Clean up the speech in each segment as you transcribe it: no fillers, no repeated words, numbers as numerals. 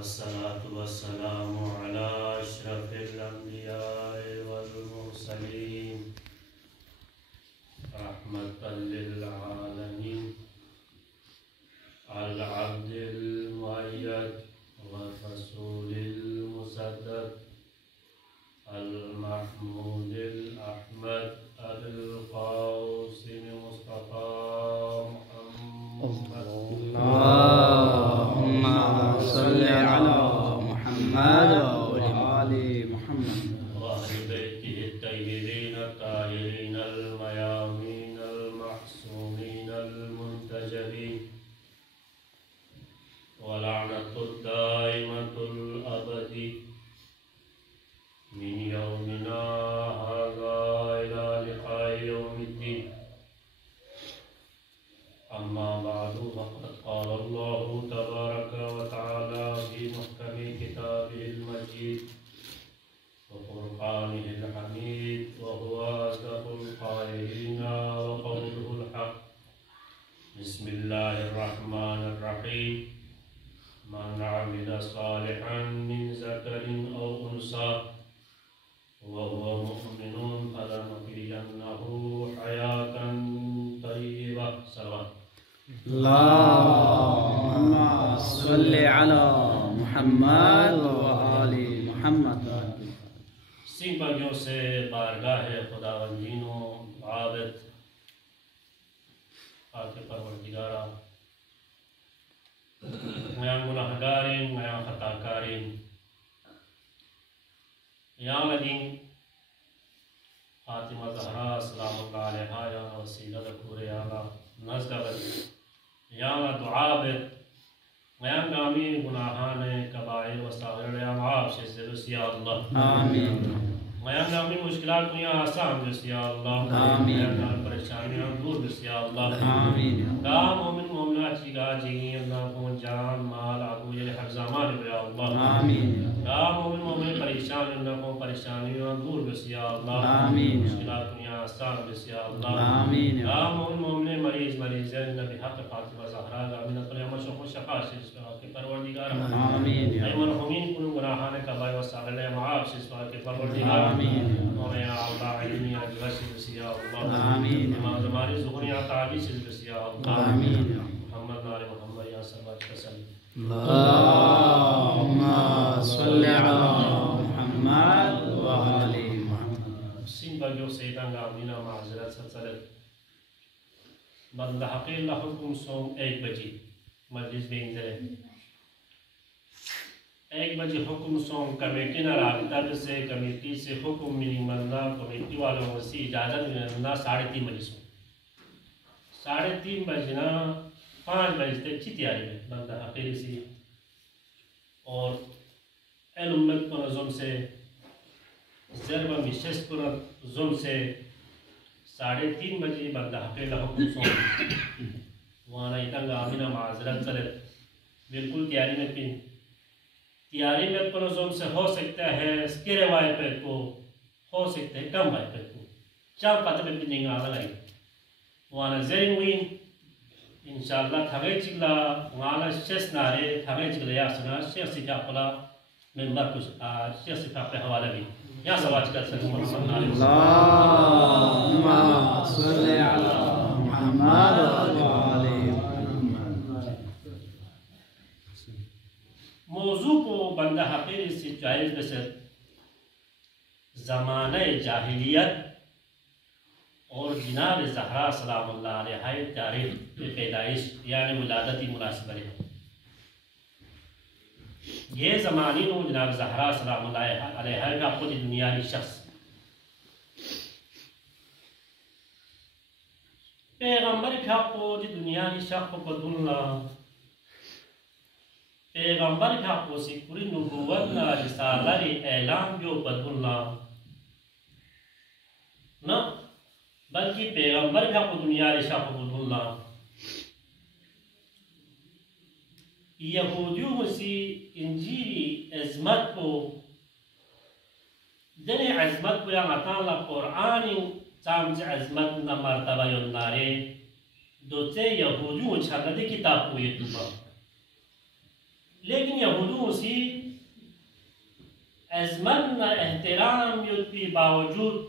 वस्सलातु वस्सलामु अला अशरफिल अंबियाए वल मुरसलीन रहमतल लिल आलमीन अल अब्दिल मुअय्यद व रसूलिल मुसद्दद अल महमूदिल अहमद अल क़ासिम मुस्तफ़ा मुहम्मद मन अमिल सालिहन मिन ज़करिन औ उन्सा व हुवा मुमिनुन फलनुहयिन्नहु हयातन तय्यिबा। अल्लाहुम्मा सल्लि अला मुहम्मद व आलि मुहम्मद। सिंपलियों से बारगाह खुदावंदीनो आबद आके परवरदिगारा मैं गुनाहगारिन मैं खताकारिन या लगिन फातिमा ज़हरा सलामुल्लाह अलैहा या वसीला लकुरे आला नज़र या दुआब मैं गामी गुनाहाने कबाइर व सागिर या माफ से या अल्लाह आमीन। मैं गामी मुश्किलात को या आसान या अल्लाह आमीन। परेशानियां दूर या अल्लाह आमीन। दा मोमिन मोमिना चिगा जी अल्लाह को जान माल आगू ये हर ज़मान या अल्लाह आमीन। दा मोमिन मोमिन परेशान अल्लाह को परेशानियां दूर या अल्लाह आमीन। मुश्किलात को या आसान या अल्लाह आमीन। दा मोमिन मोमिन मरीज नबी हक फातिमा ज़हरा आमीन अपने अमर शफा शफा से के परवरदिगार आमीन। ऐ मरहुमीन कुल गुनाहान कबाइर व सागिर माफ से के परवरदिगार आमीन। और या अल्लाह इल्मिया जवासी या अल्लाह आमीन। हमारे ज़ुहरिया ताबी से या अल्लाह आमीन। मोहम्मद नारे मोहम्मद या सल्लल्लाहु अलैहि वसल्लम अल्लाहुम्मा सल्लि अला मुहम्मद व आलि मुहम्मद। सिंबगो सेदांगा बिना माजरत सचले बंदा हक़ीला हुकुम सोम 1 बजे मजलिस में इंजरे 1 बजे हुकुम सोम कमेटी ना राबिता से कमेटी से हुकुम मिली मन्ना कमेटी वालों से इजाज़त मिलना 3:30 बजे सो 3:30 बजे ना 5 बजे तक अच्छी तैयारी में बंदा हक़ील से और एलुम्मत पर जुम से ज़रबा मिशस पर जुम से 3:30 बजे बंदा हक़ीला हुकुम सोम वाना इतना आमिना माजरत चले बिल्कुल तैयारी में पिन तैयारी में परोजोम से हो सकता है स्केरे वाई पे को हो सकता है कम वाई पे को चार पता में पिनिंग आ लगाई वाना जेरिंग विन इंशाल्लाह थगे चिल्ला वाना शेष नारे थगे चिल्ला या सुना शेष सिखा पला मेंबर कुछ शेष सिखा पे हवाला भी या सवाज कर सकूं अल्लाहुम्मा सल्लि अला मुहम्मद व आलि मौजू को बंदा हक़ीर से जायज़ बसर ज़माने जाहिलियत और जनाब ज़हरा सलामुल्लाह अलैहा तारीख़ पैदाइश यानी विलादती मुनासिबत है। ये ज़मानी नो जनाब ज़हरा सलामुल्लाह अलैहा का खुद दुनिया की शख्स पैगंबर का खुद दुनिया की शख्स को दुल्ला पैगंबर का कोसी पूरी नबूवत ना रिसाला रे ऐलान जो बदुल्ला न बल्कि पैगंबर का दुनिया रिशा कबूलुल्लाह यहूदियों से इंजीली अज़मत को दने अज़मत को या अताला कुरानी चाम से अज़मत न मर्तबा योंदारे दोचे यहूदियों छानदे किताब को ये तुबा लेकिन यहूदियों से अज़मत न एहतराम युद्धी बावजूद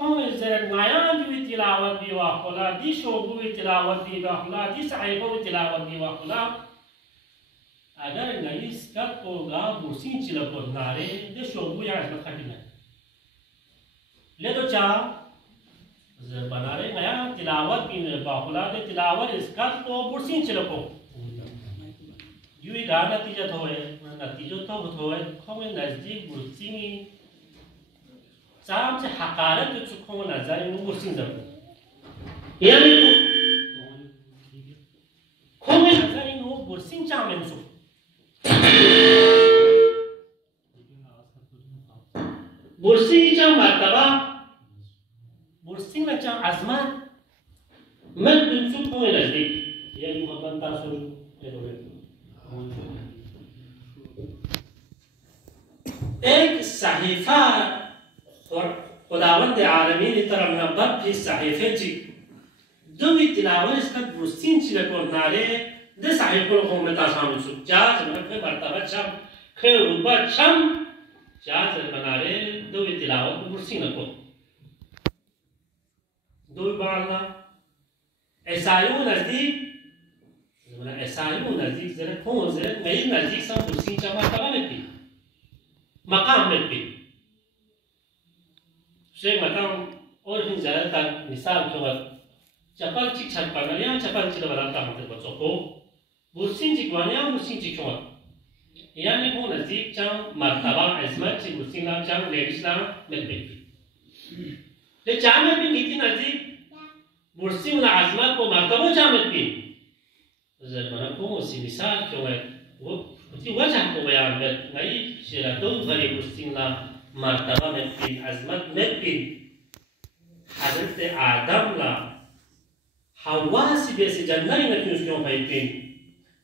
हम ज़रा नया भी तिलावत भी वाक़ला दी शोबू भी तिलावत भी वाक़ला दी साहिबो भी तिलावत भी वाक़ला अगर नई स्कत को गा बुर्सी चिलको नारे दे शोबू या इसमें खटी नहीं ले तो चा ज़रा बना रहे नया तिलावत भी वाक़ला दे तिलावत स्कत को बुर्सी चिलको युवी गा नतीजा तो है हम नज़दीक बुर्सी साम से हकारत जो चुका हुआ नज़र इन बुर्सिंग ज़रूर यानी खोमे नज़र इन वो बुर्सिंग चामें सो बुर्सिंग चाम मर्तबा बुर्सिंग में चाम अज़मत मैं बिल्कुल खोमे नज़दीक यानी मोहब्बत तासुर एक सहीफा खुदावंद आलमीन तरफ नब्बत भी सहीफे जी दो भी तिलावत इसका बुर्सिन चिलको नारे दे सहीफों को में तासाम सुचा जब मर्तबा चम खैरुबा चम चार बनारे दो भी तिलावत बुर्सिन को दो बारना ऐसायों नज़दीक जरा कौन जरा नई नज़दीक सब बुर्सिन चमा तला में भी मकाम में भी शेख मकाम और भी ज़्यादातर मिसाल के बाद चपल चिक छत पढ़ना या चपल चिक बनाता हूँ तो बच्चों को बुर्सिन चिकवानिया बुर्सिन चिकवा यानी वो नज़दीक चाम मर्तबा अज़मत चिक बुर्सिन लाम चाम लेडीज़ लाम में भी ले चाम में भी कितनी नज़दीक बुर्सिन ला अज़मत को मर्तबा चाम में भी ज़रूरत को उसी मिसाल के बाद वो उसी वजह को बयान में नई शरातों भरी बुर्सिन ला मर्तबा में भी अज़मत में भी हज़रत आदम ला हवा से बेसे जन्नत में क्यों क्यों भाई भी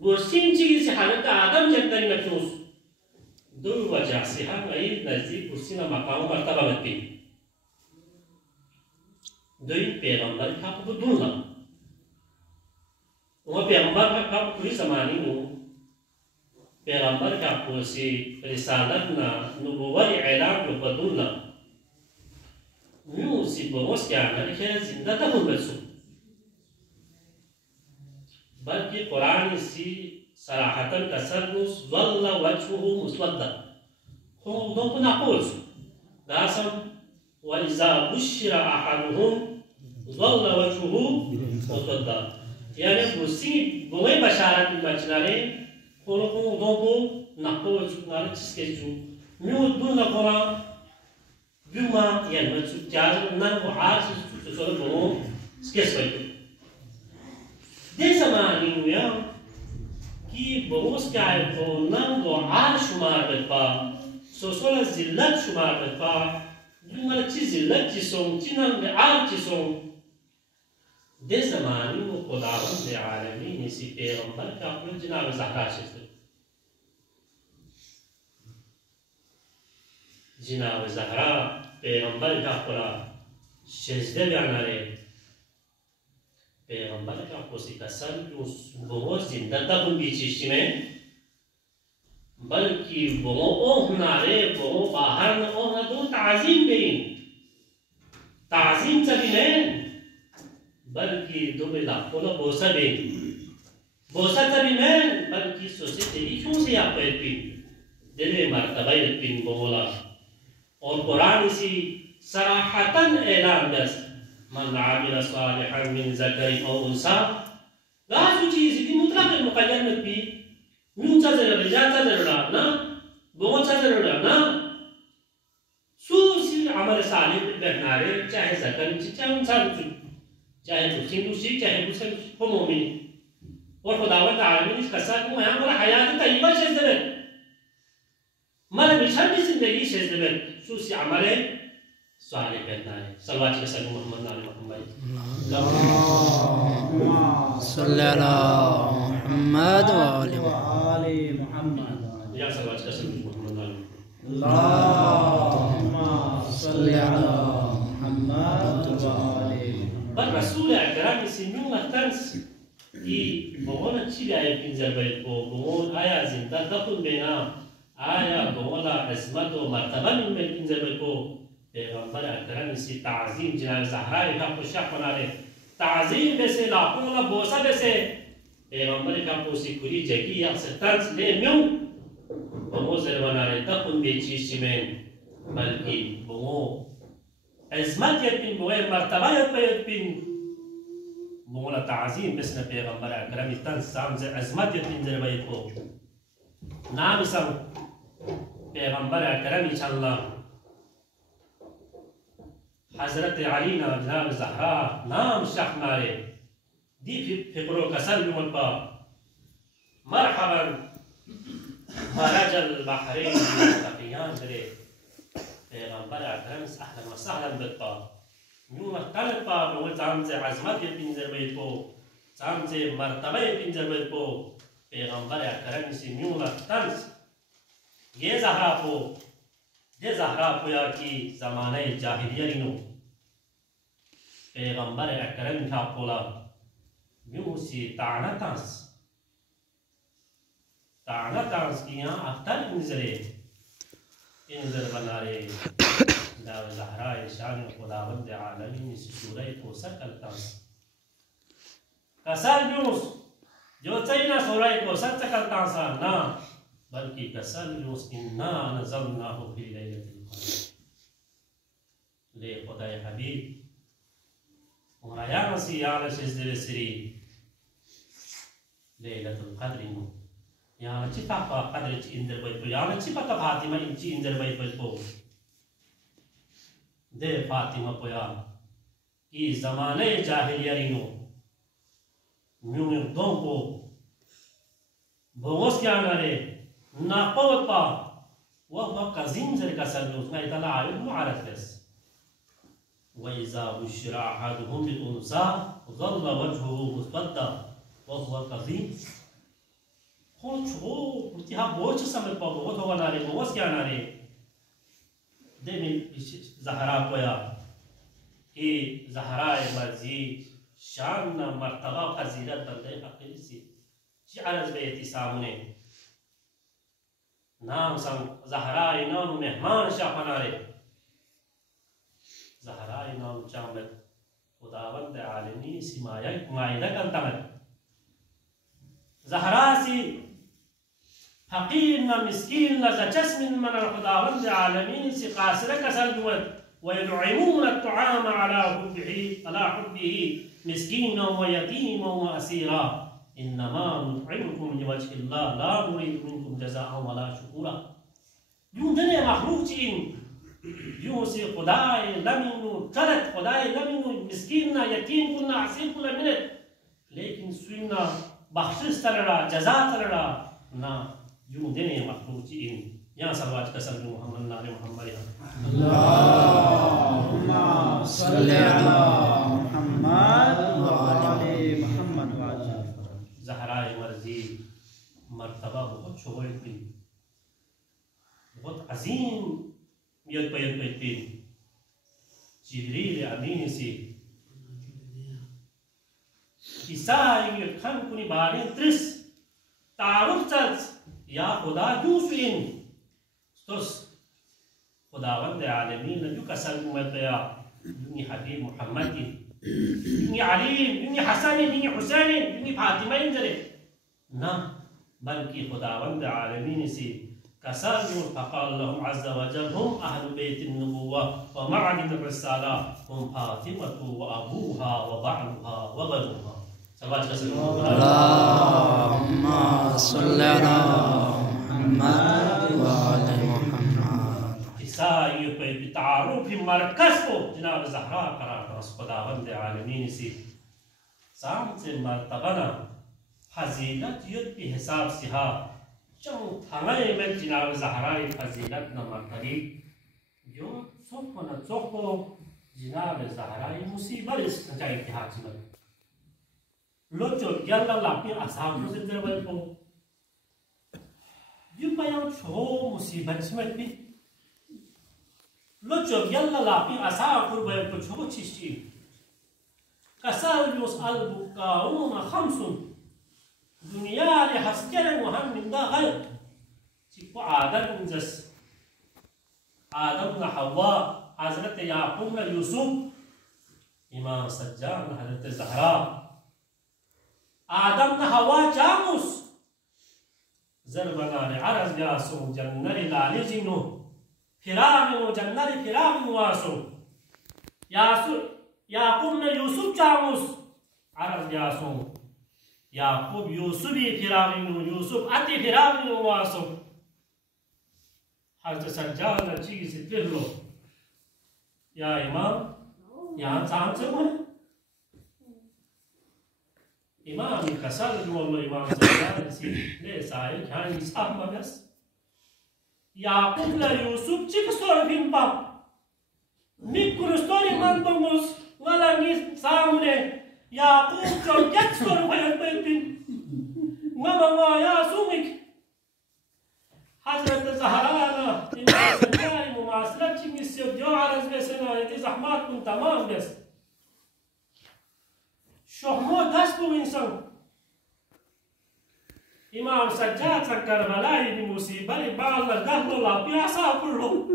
बुर्सिन चीज़ से हज़रत आदम जन्नत में क्यों दो वजह से हम नई नज़दीक बुर्सिन ला मकाम मर्तबा में भी दो पैगंबर का बुदुल्ला वो पैगंबर का पूरी ज़माने में पैगंबर का कोसी रिसालत ना नबूवत ऐलान को बदलना न्यू सी बोस क्या ना लिखे जिंदा तक बसु बल्कि कुरान सी सराहतन कसरनुस वल्ला वजहुहु मुस्वद्दा हो दो पुना कोस दासम व इज़ा बुश्रा अहदुहुम वल्ला वजहुहु मुस्वद्दा यानी बुसी बोए बशारत बचनारे कोलो को दोबो नाको चुनारे चिसके जु म्यू दुना कोला बुमा यानी मचु चार नन वो आस सोलो बो स्केस वाइटो दे समानी हुआ कि बोस क्या है तो नन वो आर शुमार बता सोसोला जिल्लत शुमार बता दुना चीज़ जिल्लत चिसों चिन्हन में आर चिसों दे समानी वो खुदावंद दे आलमीन इसी पैगंबर का अपने जनाब ज़हरा से जनाब ज़हरा पैगंबर का खुदा शज़्दे बयाना रहे पैगंबर का कोसी कसर जो बहुत जिंदा तक उनकी चीज़ में बल्कि वो ओह नारे वो बाहर न ओह दो ताज़ीम बेन ताज़ीम चली नहीं बल्कि दो बिला बोलो बोसा बेन बोसा चली नहीं बल्कि सोचे तेरी क्यों से आप कहती दिल में मर्तबा यकीन बोला और कुरान इसी सराहतन ऐलान दस मन आमिल सालिहन मिन ज़करिन औ उन्सा लाज़ू चीज़ की मुतलक मुक़य्यद में भी म्यूचा ज़रूर जाता ज़रूर ना बहुत ज़रूर ना सूसी अमल सालिह बहनारे चाहे ज़कर चाहे उन्सा चाहे दूसरी चाहे दूसरे को मोमिन और खुदावंद आलमीन इस कसर को यहाँ पर हयात तय्यबा शेज़दे मर बिछड़ भी ज़िंदगी शेज़दे सूसी अमले सवाल करना है सलवात के सल्लल्लाहु अलैहि सल्ली अला मुहम्मद व आले मुहम्मद या सलवात के सल्लल्लाहु सल्ली अला मुहम्मद व आले पर रसूल अकरम से न्यू अतंस कि बहुत अच्छी आया पिंजर बैल को बहुत आया जिंदा दफन बेना आया बहुत अजमत व मर्तबा में पिंजर बैल को पैगंबर अकरम से ताज़ीम जनाब ज़हरा का खुशाक बना रहे ताज़ीम में से लाखों ना बोसा में से पैगंबर का पोसी खुरी जगी या से तंस ले म्यूं बहुत ज़र बना रहे दफन बेची शिमेन बल्कि बहुत अजमत ये पिन बहुत मर्तबा ये पिन बहुत ताज़ीम में से पैगंबर अकरम तंस सामने अजमत ये पिन ज़र भाई को नाम सब पैगंबर अकरम इंशाअल्लाह हज़रत अली ना जनाब ज़हरा नाम शख नारे दी फिक्रो कसर युमल पा मरहबन मरजल बहरीन मुस्तक़ियान दरे पैगंबर अकरम अहलन व सहलन बिल्पा यूं मख्तल पा वो जाम से अज़मत ये पिंजर में को जाम से मर्तबा ये पिंजर में को पैगंबर अकरम से यूं मख्तल ये ज़हरा पोया की ज़माने जाहिलिया रिनो पैगंबर अकरम था पोला यूं सी ताना तांस की यहाँ अख्तर इंजर बना रहे दाव ज़हरा शान खुदावंद आलमीन इस सूरह को सकल तांस कसर यूं जो चाहिए सूरह को सकल तांस ना बल्कि कसर यूं इन्ना नज़लनाहु फी लैलतिल क़द्र ले खुदा हबीब ورايا نسي على شجر سري ليلة القدر يا نشي تابا قدر إندر بيتو يا نشي بتا فاطمة إنشي إندر بيتو ده فاطمة بيا कि ज़माने जाहिलिया रिनो म्यूं दोंको भोगोस क्या नारे नाक़ोत पा वह कज़ीम ज़र का सल्लु उसमें इतना आयु मुआरफ है वइज़ा बुश्रा अहदुहुम बिल-उन्सा ज़ल्ला वजहुहु मुस्वद्दा वहुव कज़ीम हो मुतिहा बोच समय पा बहुत होगा नारे भोगोस क्या नारे दे में ज़हरा पोया कि ज़हरा मज़ीद शान मर्तबा फजीलत बंदे हक़ीक़ी सी अर्ज़ बेती सामने नाम सम ज़हरा नाम मेहमान शाह बनारे ज़हरा नाम चामत खुदावंद आलमी सी मायदा करता है ज़हरा सी फकीर न मिस्कीन न जचस्मिन मन खुदावंद आलमी सी कासिर कसर जुवत ويطعمون الطعام على حبه مسكينا ويتيما واسيرا انما نطعمكم لوجه الله لا نريد منكم جزاء ولا شكورا يوم دنيا مخلوق چين يوم سي خداي لمنو طلت خداي لمنو مسكينا يتيم كنا اسير كنا منت لكن سوينا بخشش ترى جزاء ترى نا يوم دنيا مخلوق چين يا صلوات كسر محمد نبي محمد اللهم صل على محمد وعلى محمد ज़हरा मर्जी मर्तबा बहुत छोड़ थी बहुत अजीम यद पे जिब्रील अमीन से ईसाई खन कुनी बारी त्रिस तारुफ चर्च या खुदा दूसरीन तोस खुदावंद आलमीन जो कसर उम्मत या युनी हबीब मोहम्मद युनी अली युनी हसन युनी हुसैन युनी फातिमा इंजरे ना बल्कि खुदावंद आलमीन से कसर फक़ाल लहुम अज़्ज़ व जल हुम अहलु बैतिन नबुव्वा व मअदिन रिसाला हुम फातिमतु व अबूहा व बअलुहा व बनुहा सल्लल्लाहु अलैहि वसल्लम अल्लाहुम्मा सल्लि अला मुहम्मद व आले ईसाई पे तारुफ मरकज को जनाब ज़हरा करार खुदावंद आलमीन से साम से मर्तबा फजीलत युद्ध के हिसाब से हा चम थाने में जनाब ज़हरा फजीलत न मर्तबी यो صوفنا صوفو جناب الزهراء مصيبة استنجا اتحاد سمك لوچو يلا لابي أصحاب نزل بالبو يبايا شو مصيبة سمك بي لوچو يلا لابي أصحاب بالبو شو تشتي كسال يسأل بكاؤون خمس دنيا لحسكر وهم من ده غير تكو آدم نجس آدم حواء حضرت يعقوب يوسف إمام سجاد حضرت زهراء آدم حواء جاموس زربنا لعرض ياسو جنر لالجنو فراغنو جنر فراغنو واسو ياسو يعقوب يوسف جاموس عرض ياسو يعقوب يوسف فراغنو يوسف أتي فراغنو واسو حضرت سجاد نجي ستلو يا إمام يا تعمل إمام كسر والله إمام سجاد سي سائل كان يسام بس يعقوب لا يوسف تيك صور بيمبا ميكرو ستوري من بموس ولا نيس سامره يعقوب جو جت صور بين بين ما يا سومك حضرت زهراء إمام سجاد مماثلة تيميسيو جو عرض بسنا يتي زحمات من تمام بس شهمو دست بو إنسان إمام سجاد كربلاء بمصيبة بعض الدهر الله بيعصا كله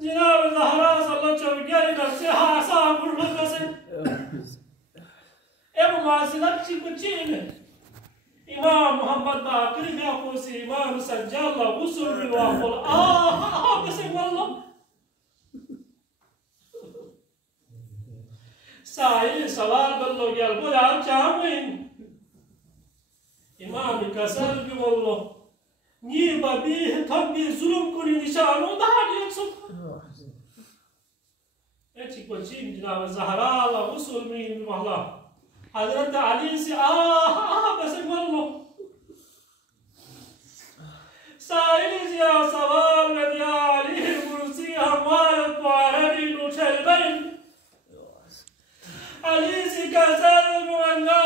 جناب زهراء صلى الله عليه وسلم عصا كله بس إبو مواصلات تيكوشين إمام محمد باقر بيقوسي إمام سجاد وصل بالواقل بس والله سائل سوال بلو يلبو يا جامين إمام كسر بالله نيبا بيه تبي ظلم كل نشانو ده يكسب إيش كوتشين جناب زهراء وصل من والله حضرت علي سي بس والله سائل يا سوال يا علي مرسي هماية وعربي نوشل بين علي سي كسر مغنى